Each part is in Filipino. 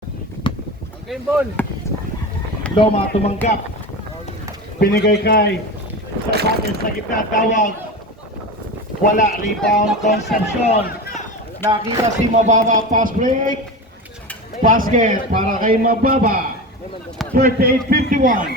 Game ball. Loma tumanggap. Binigay kay Cervantes sa gitna, tawag. Wala, rebound, Concepcion. Nakita si Mababa, pass break. Basket para kay Mababa. 38-51.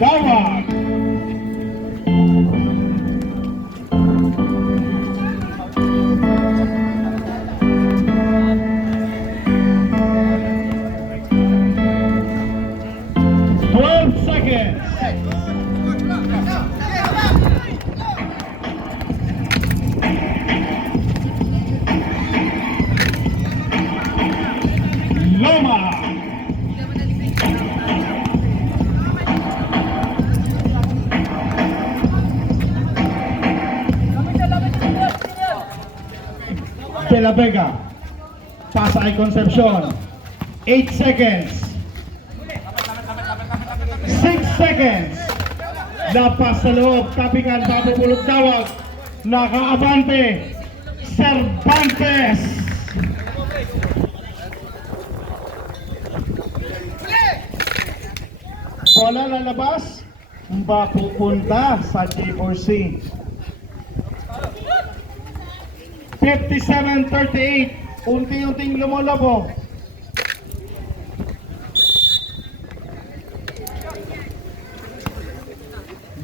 Tawag. Seconds. Loma. De La Vega. Pasa ay Concepcion. 8 seconds. 6 seconds. Lapas sa loob. Tapikan, babubulog tawag. Nakaabante. Cervantes. Bola lalabas. Pupunta sa G4C. 57-38. Unti-unting lumulabo.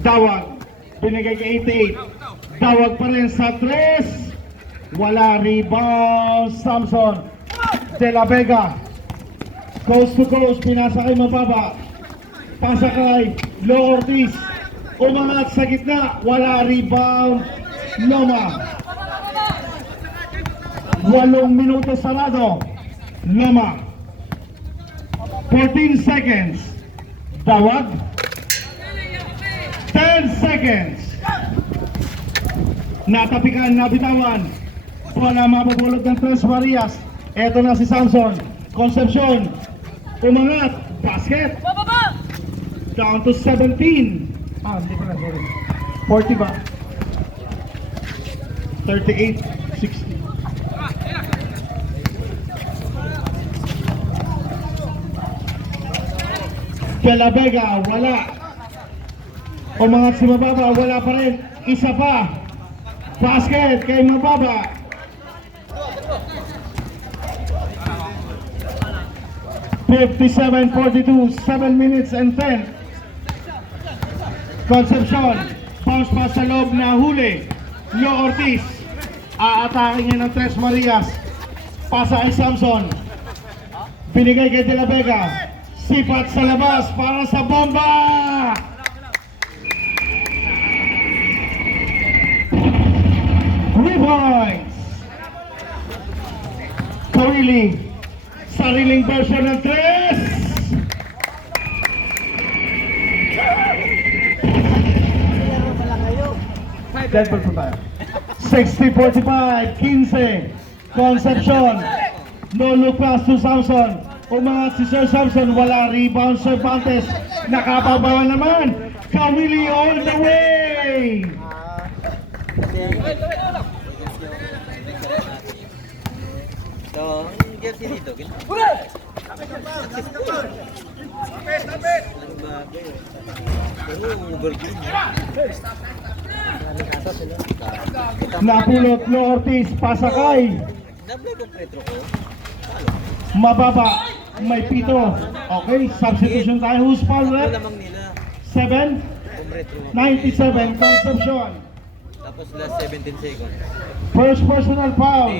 Dawag, binigay kay 88. Dawag pa rin sa 3. Wala, rebound, Samson. De La Vega. Coast to coast, pinasa kay Mababa. Pasa kay Lo Ortiz. Umangat sa gitna, wala, rebound, Loma. 8 minuto sarado. Loma. 14 seconds. Dawag. 10 seconds. Natapikan, nabitawan. Wala, mapapulot ng Tres Marias. Eto na si Samson. Concepcion. Umangat. Basket. Down to 17. Hindi pa na, sorry. 40 ba? 38-60. De La Vega, wala. Umangat si Mababa, wala pa rin. Isa pa. Basket kay Mababa. (57-42), 7 minutes and 10. Concepcion, bounce pass sa loob na huli. Lo Ortiz, aatakin niya ng Tres Marias. Pasa ay Samson. Binigay kay De La Vega. Sipat sa labas para sa bomba! 3 points! Kawili, sariling version ng 3! Denver po tayo. 60-45, 15. Concepcion. No look pass to Samson. Umangat si Sir Samson, wala, rebound Cervantes. Nakababawa naman. Kawili all the way. So, jersey dito. Napulot Lo Ortiz, pasakay. Mababa, may pito. Okay, substitution tayo. Who's foul rep? 7? 97, Concepcion. Tapos last 17 seconds. First personal foul.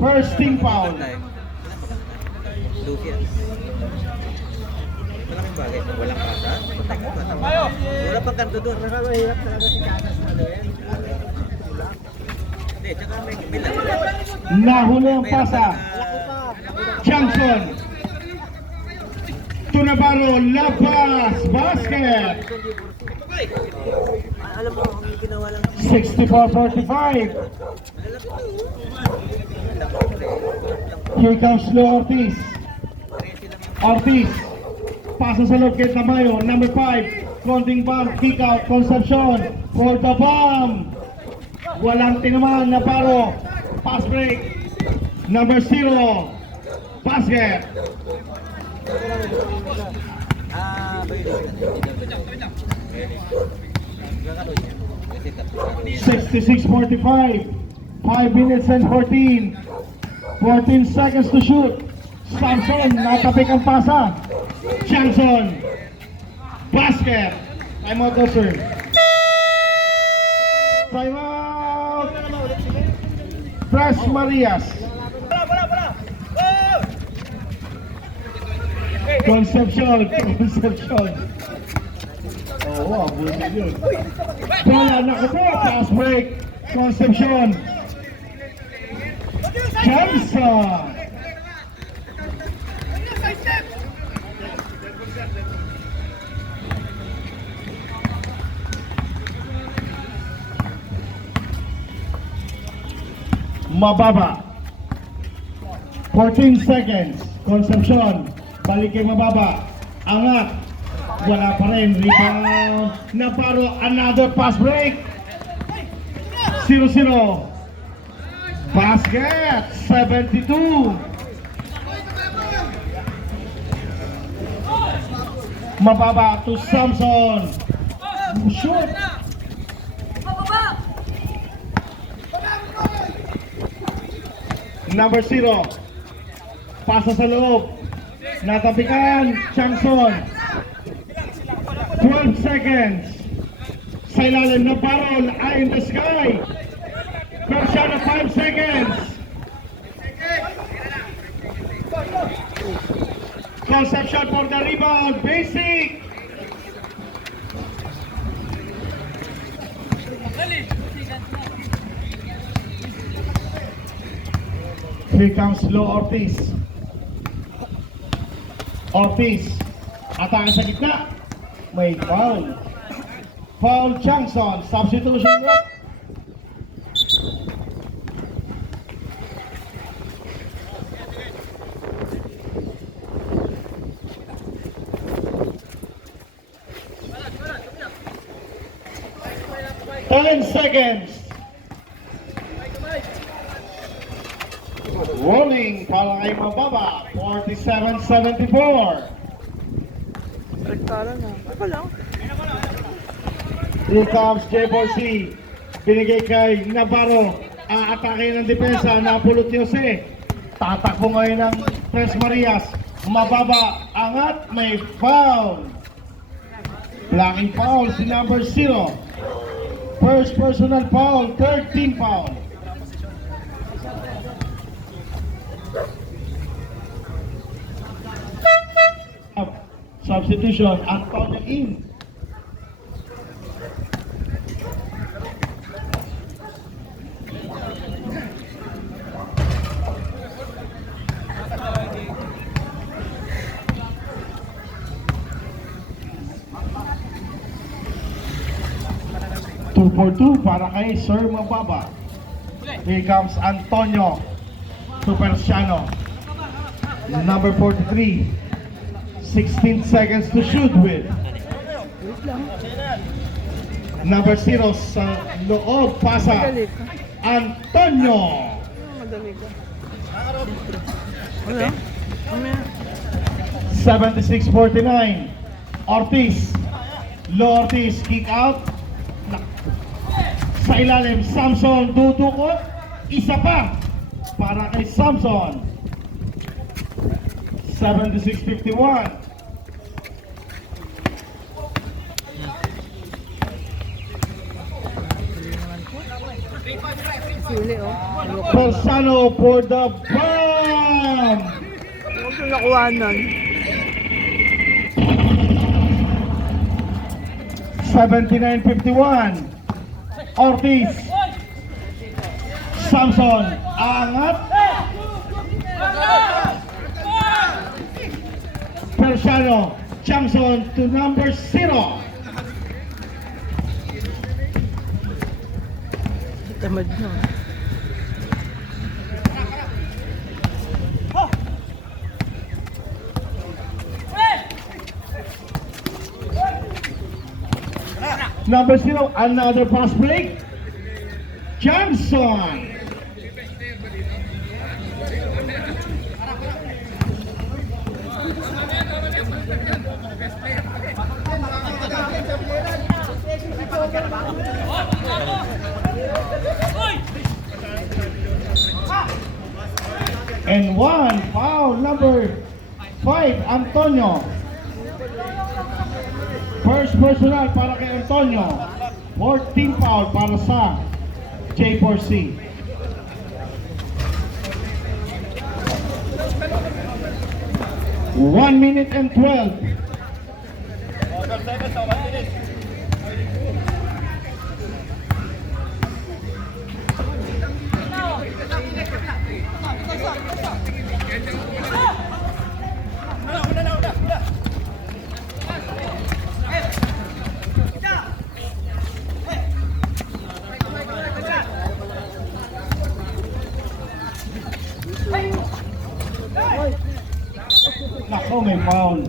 First team foul. Luki yan. Malaking bagay. Walang kasa. Wala pang kanto doon. Nakakahirap talaga si Kanas na doon. Hindi, tsaka may bilang. Nahuli ang pasa. Johnson. To Navarro, labas, basket. alam mo, ang ginawa lang. 64-45. Here comes Lo Ortiz. Ortiz. Pasa sa loob kay Tamayo. Number 5. Konting bomb. Kick out. Concepcion. For the bomb. Walang tinaman na paro. Pass break. Number 0. Basket. Bayo. 66-45. 5 minutes and 14 seconds to shoot. Samson, natapik ang pasa. Johnson. Basket. Time out, sir. Time out. Tres Marias. Concepcion. Oo, abutin yun. Bola, naku po. Pass break. Concepcion. Johnson. Mababa. 14 seconds. Concepcion. Balik kay mababa. Angat. Wala pa rin. Rebound. Naparo. Another pass break. 0-0. Basket. 72. Mababa to Samson. Shoot. Number 0. Pasa sa loob. Natapikan. Changson. 12 seconds. Sa ilalim na barrel. Eye in the sky. Persiano 5 seconds. Concepcion for the rebound. Basic. Here comes Lo Ortiz. Ortiz. Atake sa gitna. May foul. Foul Johnson. Substitution. 10 seconds. Rolling para kay mababa. 47-74. Rektaran na. Ako lang. Here comes J4C. Binigay kay Navarro. Aatake ng depensa. Napulot Jose. Tatakbo ngayon ng Tres Marias. Mababa. Angat. May foul. Blocking foul si number 0. First personal foul. 13 foul. Substitution. Antonio in. Two for two para kay Sir Mababa. Here comes Antonio Superciano. Number 43. 16 seconds to shoot with. Number 0 sa loob. Pasa. Madali ka. Antonio. Madali ka. Ano? Mamaya. 76-49. Ortiz. Lo Ortiz. Kick out. Sa ilalim. Samson. Dudukot. Isa pa. Para kay Samson. 76-51. Sili, oh. Persano for the bomb. Huwag yung nakuhanan. 79-51. Ortiz. Samson. Angat. Persano. Johnson to number 0. Tamad na. Number 0, another pass break. Johnson. And one foul, number 5, Antonio. First personal para kay Antonio. 14 foul para sa J4C. One minute and 12. Nako, may foul.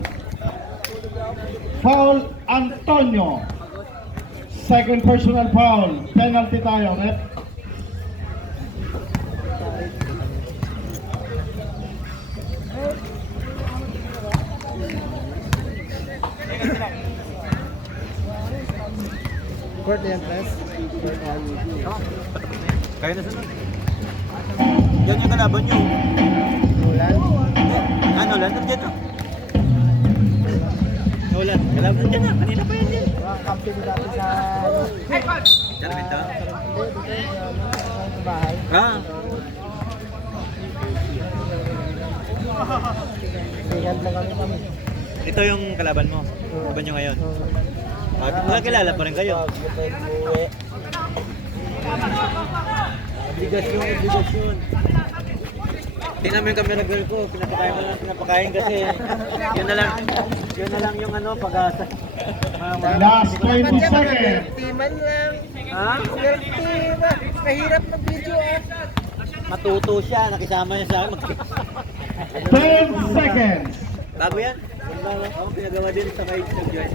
Foul, Antonio. Second personal foul. Penalty tayo, rep. Court yan, press. Kaya na sunod. Yan yung kalaban nyo. Ulan. Ano, Nolan? Nandiyan to. Nolan, kalaban dyan na. Kanina pa yan dyan. Kampi mo dati sa... Charmenta? Sa bahay. Ah. Sigan lang kami. Ito yung kalaban mo. Kalaban nyo ngayon. Magkakilala pa rin kayo. Obligasyon. Tingnan mo yung camera girl ko. Pinapakain mo lang pinapakain kasi. Yun na lang yung ano, pag-asa. Last 20 seconds. Timan lang. Ha? Timan. Mahirap ng video ah. Matuto siya. Nakisama niya sa akin. 10 seconds. Bago yan? Ako pinagawa din sa kay Joy.